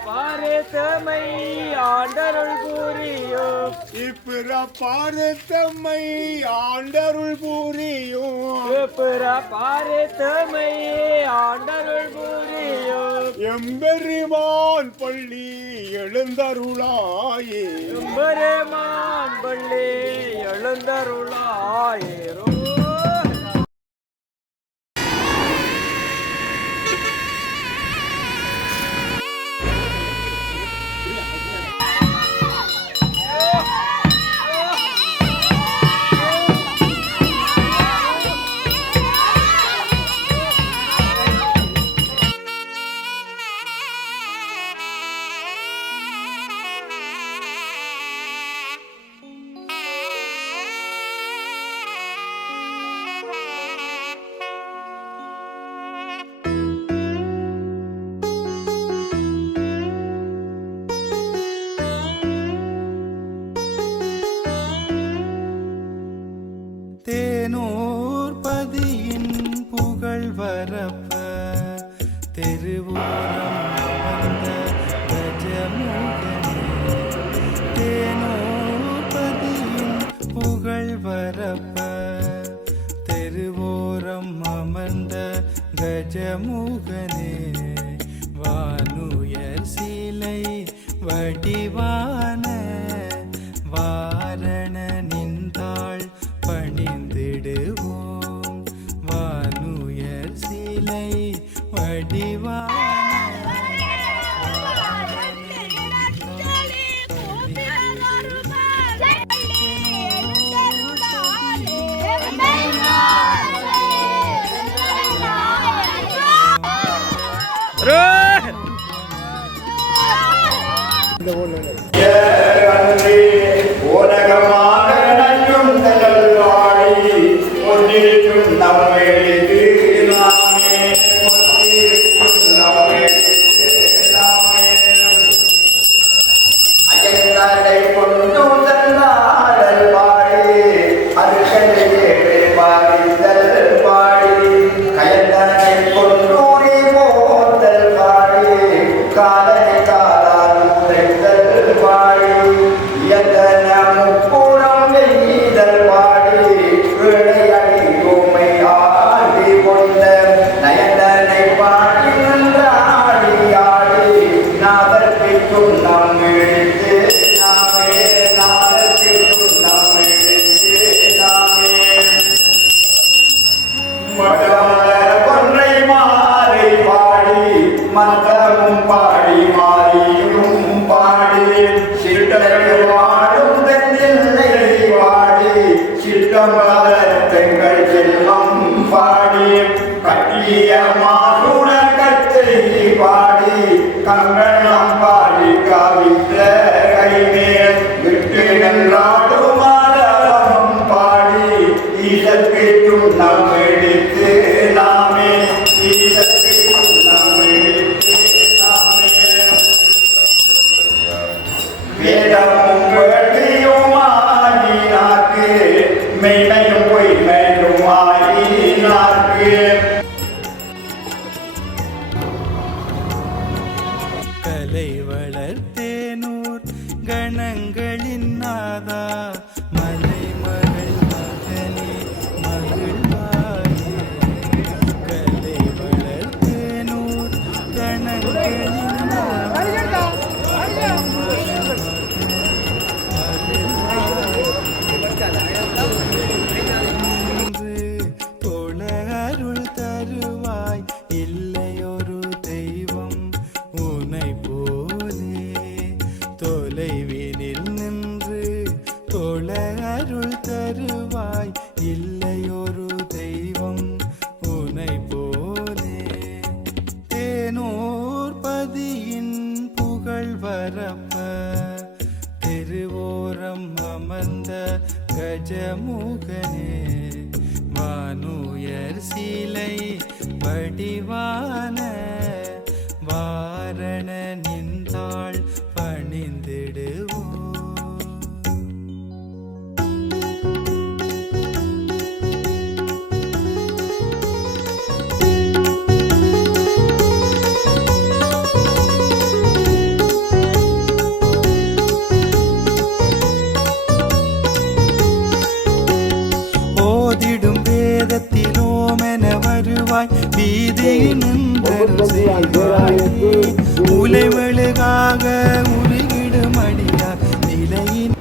பாரத்தமை ஆண்டருள் புரியும் இப்பிற பாரத்தம்மை ஆண்டருள் புரியும் பிற பாரத்தமை ஆண்டருள் புரியும் எம்பெருமான் பள்ளி எழுந்தருளாயே. பெருமான் பள்ளி எழுந்தருளாயிரோ தெருவோரம் அமர்ந்த கஜமுகனே வானுயர் சிலை வடிவான روح! பாடி பாடி மாறியும் பாடி. சிட்டர்கள் வாடும் தென்னில்லை பாடி சிட்டமலர் தெங்கள் செல்வம் பாடி. கட்டிய மாசுட கட்டி பாடி. கங்கணம் பாடி nada தொழ அருள் தருவாய். இல்லை ஒரு தெய்வம் உனை போலே. தேனோர் பதியின் புகழ் வரப்ப. தெருவோரம் அமர்ந்த கஜமுகனே. வானுயர் சிலை வடிவான. வாரண செய்வாய் வீதியினிந்தர் செய்வாய் உலைவழுகாக உருகிடும் அடியார் நிலையின்